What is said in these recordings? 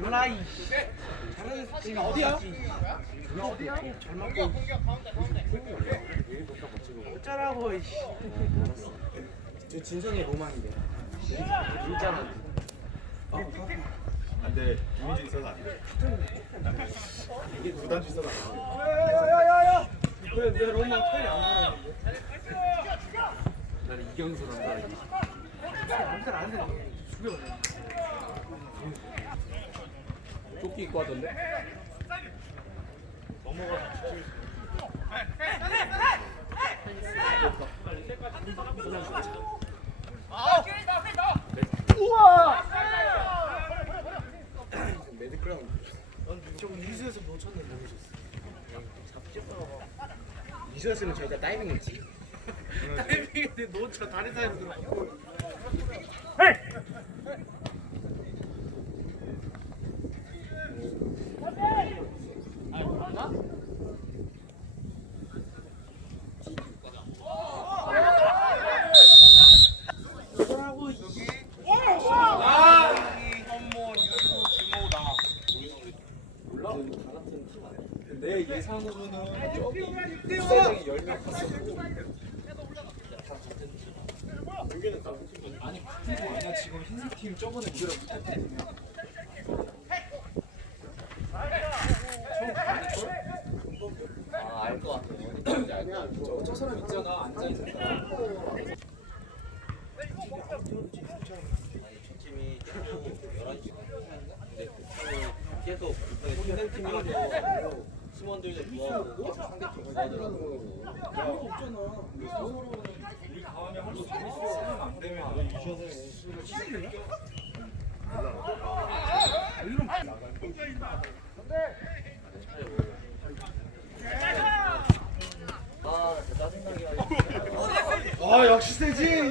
몰라 이 잘하는 어디야? 어디야? 잘 맞고. 어쩌라고 이씨. 저 진성의 로망인데. 진짜로. 안돼 이미지 있어서 안돼. 이게 부담 있어서 안돼. 야야야야 왜왜 로망 차이 안 나는데? 나는 이경수 남자 안 돼. 죽여버려 조끼 입고 하던데? 매드크라운 저 이수에서 놓쳤는데 놓쳤어 잡혔어 이수였으면 저희가 다이빙 했지. 다이빙 했는데 놓쳐 다리 사이로 들어 뭐라고 이게 아 현모 유수 김호다 내 예상으로는 저기 부사장이 10명 갔었고 아니 같은 팀 아니야 지금 흰색 팀 저번에 우리랑 붙었던 팀이야 아알 것 같아 저, 저 사람 있잖아 앉아 있는 사람 팀이 11시 근데 계속 팀 팀이라고 팀원들도 계속 상대팀 좋아하더라고 별거 없잖아 우리 다음에 할수 있으면 안 되면 아 짜증나게 하네 아 역시 세지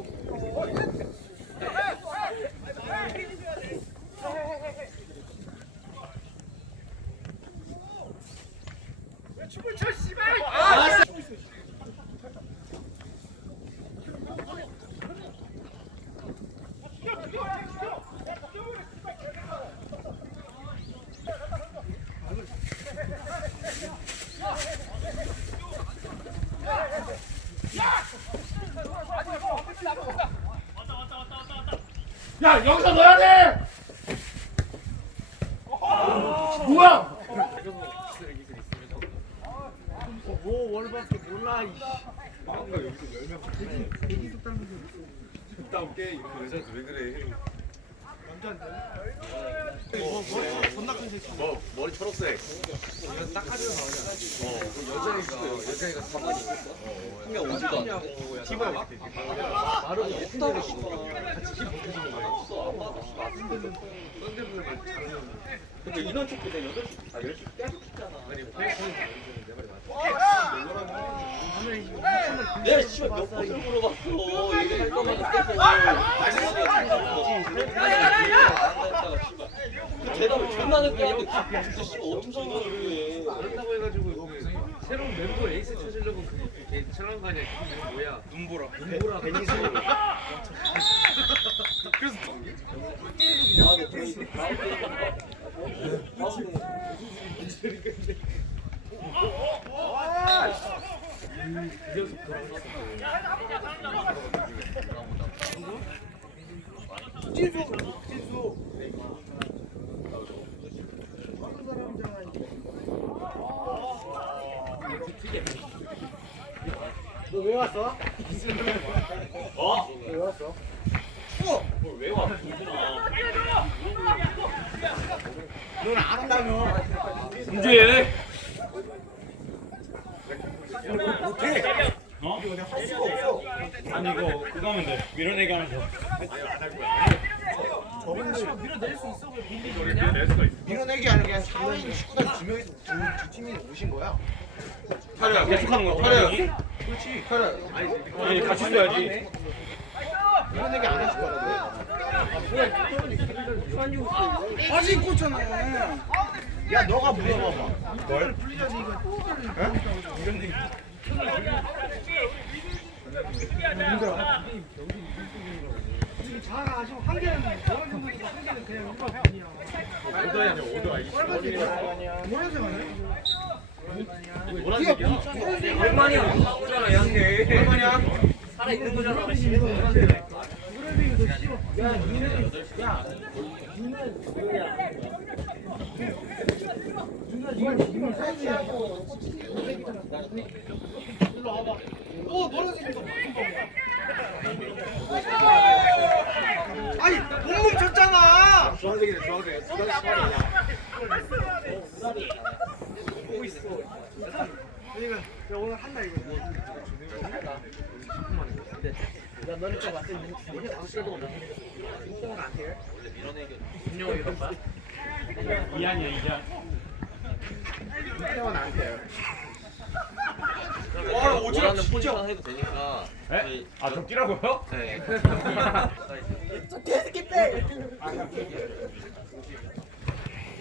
야 여기서 넣어야 돼. 뭐야? 뭐 월밖에 몰라 이씨 아까 여기서 10명 갔다 올게 이렇게 여자한테 왜 그래 뭐 머리 뭐 초록색 근데 인원 축구 내 8시 아 10시 계속 찍잖아 아니 내가 씨발 몇 번을 물어봤어 얘기할 계속 그 대답을 존나 늦게 하는데 진짜 씨발 소리를 해 그렇다고 해가지고 그 새로운 멤버 에이스 찾으려고 괜찮은 거 아니야 그게 뭐야 눈보라 눈보라 베니스 그래서 아, 네, 저희 다 너왜 왔어? 어? 왜 왔어? 왜 와? 넌 안다며 문제. 못해 어? 이거 할 수가 없어. 아니 이거 그거 하면 돼. 있어. 밀어내기 아니라 그냥 4인 축구단 두 명이서 두, 두 팀이 오신 거야 타려 계속하는 거. 타려. 그렇지 타려 아니 같이 써야지. 밀어내기 안 했을 거라고 바지 입고 있잖아 야 너가 물어봐봐 뭘? 오더야 저 오더 아이. 얼마냐? 하고잖아 양게. 얼마냐? 살아 있는 거잖아. 아니 못 멈췄잖아 주황색이네 주황색. 주황색 시간 이한이야 이한. 와 오지랖 포지션 해도 되니까. 에? 아저 끼라고요? 네.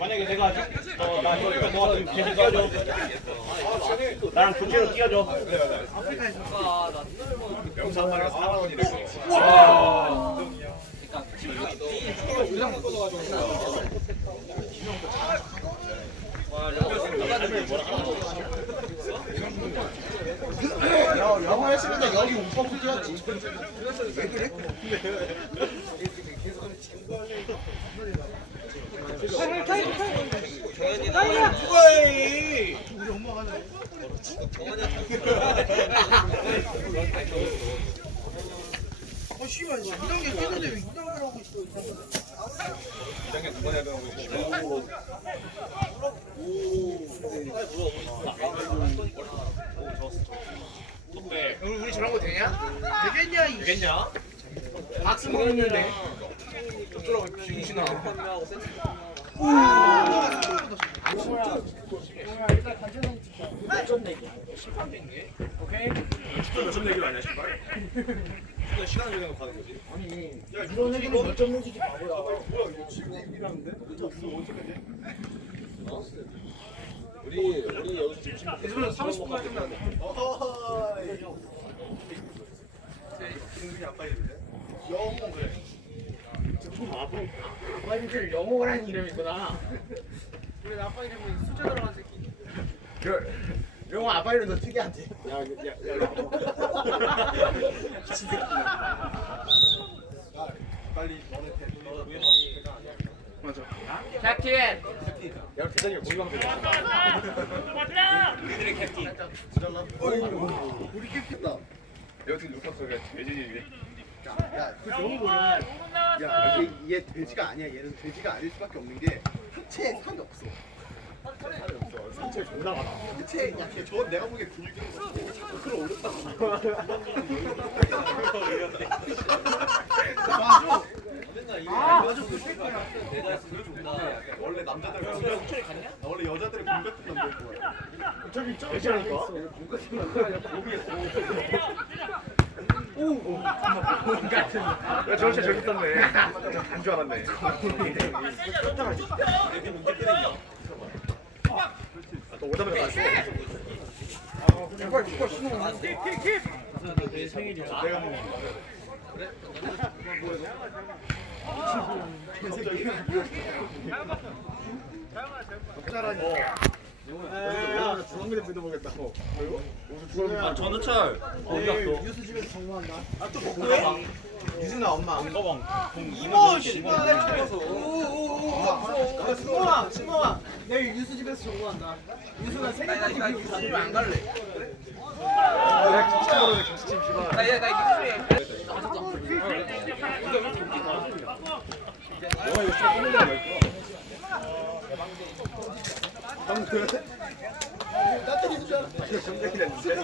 만약에 내가 어나 형이면 너 같으면 계속 뛰어줘 나랑 교체로 뛰어줘. 영상 한 마리가 4만 원이래. 와 야 영어 했으면 여기 웃고 뛰었지. 왜 그래? 누가 해? 우리 엄마가 하네. 아 씨발 이런 게 뛰는데 왜 이딴 걸 하고 있어? 이장에 두번 해야 되는 거 지. 우리 우리 저런 거 되냐? 되겠냐 이. 되겠냐? 박수 먹는데. 어쩌라고 병신아. 축구 몇점 내기로 아니야, 신발? 축구 시간 정해서 가는 거지. 이런 애기는 몇점 내주지 바보야. 뭐야 이거 지금 얘기하는데? 이거 언제까지? 우리 우리 여기서 지금 예전에 30분만 끝났네. 승준이 아빠 이름인데? 영어 그래. 아빠 이름이 영어라는 이름이구나. 우리 아빠 이름이 숫자 들어간 새끼. 영어 아빠 이름 너 특이한데. 야, 야, 야. 미친 새끼. 빨리 너네 대, 너 위에 대장 아니 야? 맞아. 야, 대장이 고기방 대장. 어이구, 우리 깼겠다. 여튼 루카스가 돼지지. 야, 그 너무 보면 야, 얘, 얘 돼지가 아니야. 얘는 돼지가 아닐 수밖에 없는 게 하체에 살이 없어. 살이 없어. 상체 존나 많아. 하체, 야, 걔 저건 내가 보기에 같아. 자꾸 끌어 올렸다고. 맞아. 아 맞아 그 색깔 내가 쓰는 존나 원래 남자들 공격 갔냐? 원래 여자들이 공격 때 만들 거야. 야, 저 진짜 저기 있었네. 간줄 알았네. 아, 또 오다 보니까 갔어. 내 생일이야. 내가 뭐. 무슨 아 전우철 어디 갔어? 어. 내일 유수 집에서. 유수가 생일 나 유수 집에 안 갈래. 야, 김치찜으로 김치찜 진짜 끊는다 말까? 방금 따뜻이 줄 알아. 이거 정정이랬는데.